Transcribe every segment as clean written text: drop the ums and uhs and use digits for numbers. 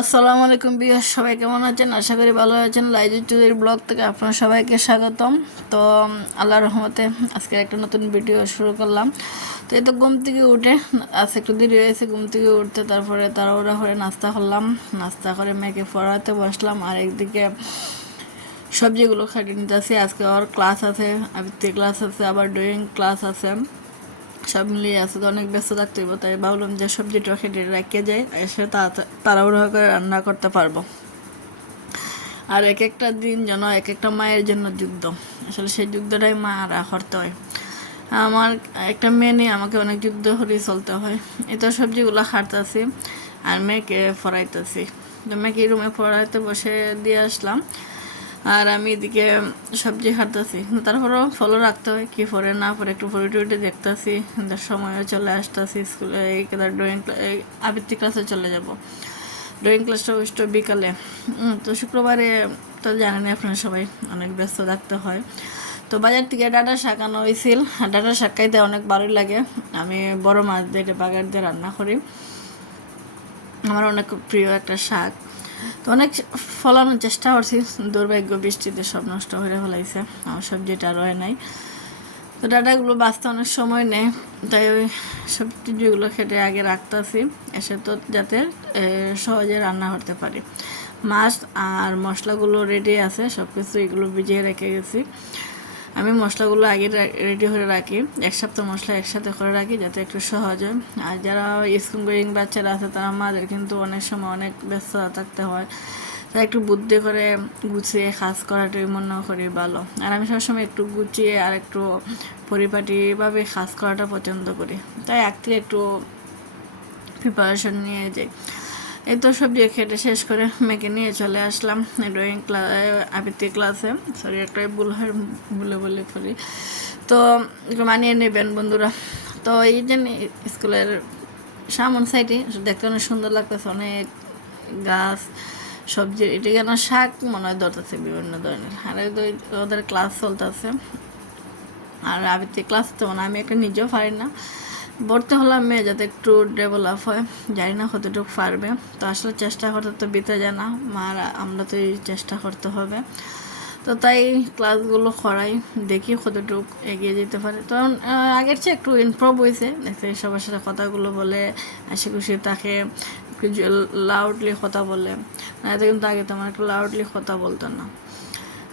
আসসালামু আলাইকুম বিয়ার, সবাই কেমন আছেন? আশা করি ভালো আছেন। লাইজু চৌধুরীর ব্লগ থেকে আপনার সবাইকে স্বাগতম। তো আল্লাহর রহমতে আজকের একটা নতুন ভিডিও শুরু করলাম। তো এই তো ঘুম থেকে উঠে আজ একটু দেরি হয়েছে ঘুম থেকে উঠতে, তারপরে তাড়াহুড়া করে নাস্তা করলাম। নাস্তা করে মেয়েকে পড়াতে বসলাম, আর একদিকে সবজিগুলো কাটিয়ে নিতেছি। আজকে ওর ক্লাস আছে, আবৃত্তি ক্লাস আছে, আবার ড্রয়িং ক্লাস আছে, সব মিলিয়ে আছে। তো অনেক ব্যস্ত থাকতে হইব, তাই ভাবলাম যে সবজিটা কেটে রেখে যাই, এসে তাড়াহুড়ো করে রান্না করতে পারবো। আর এক একটা দিন যেন এক একটা মায়ের জন্য যুদ্ধ, আসলে সেই যুদ্ধটাই মারা করতে হয়। আমার একটা মেয়ে নিয়ে আমাকে অনেক যুদ্ধ করে চলতে হয়। এত সবজিগুলো কাটতেছি আর মেয়েকে পড়াইতেছি। তো মেয়েকে রুমে পড়াইতে বসে দিয়ে আসলাম, আর আমি এদিকে সবজি কাটতেছি। তারপরেও ফলো রাখতে হয়, কি পরে না পরে একটু পরে টুইটে দেখতেছি। সময়ও চলে আসতেছি স্কুলে, এই ড্রয়িং আবৃত্তি ক্লাসে চলে যাব। ড্রয়িং ক্লাসটা অবশ্য বিকালে। তো শুক্রবারে তো জানেন আপনারা সবাই অনেক ব্যস্ত থাকতে হয়। তো বাজার থেকে ডাঁটা শাক আনা হয়েছিল। ডাঁটা শাক খাইতে অনেক ভালোই লাগে। আমি বড় মাছ দিয়ে বাগার দিয়ে রান্না করি, আমার অনেক প্রিয় একটা শাক। তো অনেক ফলানোর চেষ্টা করছি, দুর্ভাগ্য বৃষ্টিতে সব নষ্ট হয়ে ফেলাইছে, আমার সবজিটা রয়ে নাই। তো ডাটাগুলো বাঁচতে অনেক সময় নেয়, তাই ওই সবজিগুলো খেটে আগে রাখতেছি, এসে তো যাতে সহজে রান্না করতে পারি। মাছ আর মশলাগুলো রেডি আছে, সব কিছু এগুলো ভিজিয়ে রেখে গেছি। আমি মশলাগুলো আগে রেডি করে রাখি, এক সপ্তাহ মশলা একসাথে করে রাখি যাতে একটু সহজ হয়। আর যারা স্কুল গোয়িং বাচ্চারা আছে তারা মাদের কিন্তু অনেক সময় অনেক ব্যস্ত থাকতে হয়, তাই একটু বুদ্ধি করে গুছিয়ে কাজ করাটাই মনে করি ভালো। আর আমি সবসময় একটু গুছিয়ে আর একটু পরিপাটিভাবে কাজ করাটা পছন্দ করি, তাই আগ থেকে একটু প্রিপারেশন নিয়ে যাই। এই তো সবজি খেটে শেষ করে মেয়েকে নিয়ে চলে আসলাম ড্রয়িং ক্লাস আবৃত্তি ক্লাসে। সরি, একটা ভুল হয়, বলে ফেলি, তো মানিয়ে নেবেন বন্ধুরা। তো এই যে স্কুলের সামন সাইডে দেখতে অনেক সুন্দর লাগতেছে, অনেক গাছ, সবজি, এটা যেন শাক মনে হয় ধরতেছে বিভিন্ন ধরনের। আর ওদের ক্লাস চলতেছে, আর আবৃত্তি ক্লাস তো আমি একটা নিজেও পারি না, ভর্তি হলাম মেয়ে যাতে একটু ডেভেলপ হয়, জানি না কতটুকু পারবে। তো আসলে চেষ্টা করতে তো বিতে যায় না, আমরা তো এই চেষ্টা করতে হবে। তো তাই ক্লাসগুলো করাই, দেখি কতটুকু এগিয়ে যেতে পারে। তো আগের চেয়ে একটু ইমপ্রুভ হয়েছে, দেখতে সবার সাথে কথাগুলো বলে হাসি খুশি তাকে, একটু লাউডলি কথা বলে। না এত কিন্তু আগে তো আমার একটু লাউডলি কথা বলতো না।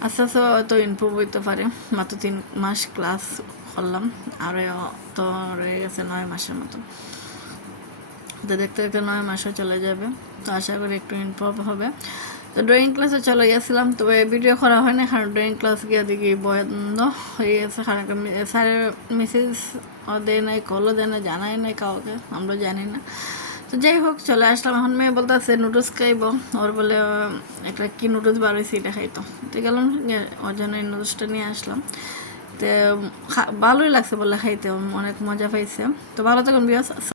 আস্তে আস্তে হয়তো ইমপ্রুভ হইতে পারে। মাত্র 3 মাস ক্লাস করলাম, আর তো রয়ে গেছে 9 মাসের মতো। তো দেখতে দেখতে 9 মাসও চলে যাবে, তো আশা করি একটু ইমপ্রুভ হবে। তো ড্রয়িং ক্লাসে চলে গেছিলাম, তবে ভিডিও করা হয় না, কারণ ড্রয়িং ক্লাস গিয়ে দেখি বন্ধ হয়ে গেছে। কারণ স্যারের মেসেজ দেয় নাই, কলও দেয় না, জানাই নাই কাউকে, আমরা জানি না। তো যাই হোক চলে আসলাম। এখন মেয়ে বলতেছে নুডলস খাইব, ওর বলে একটা কি নুডলস বার হয়েছে এটা খাইতো। তো গেলাম, ওর জন্য এই নুডলসটা নিয়ে আসলাম। তো ভালোই লাগছে বলে খাইতে, অনেক মজা পাইছে। তো ভালো থাকুন বিয়াস।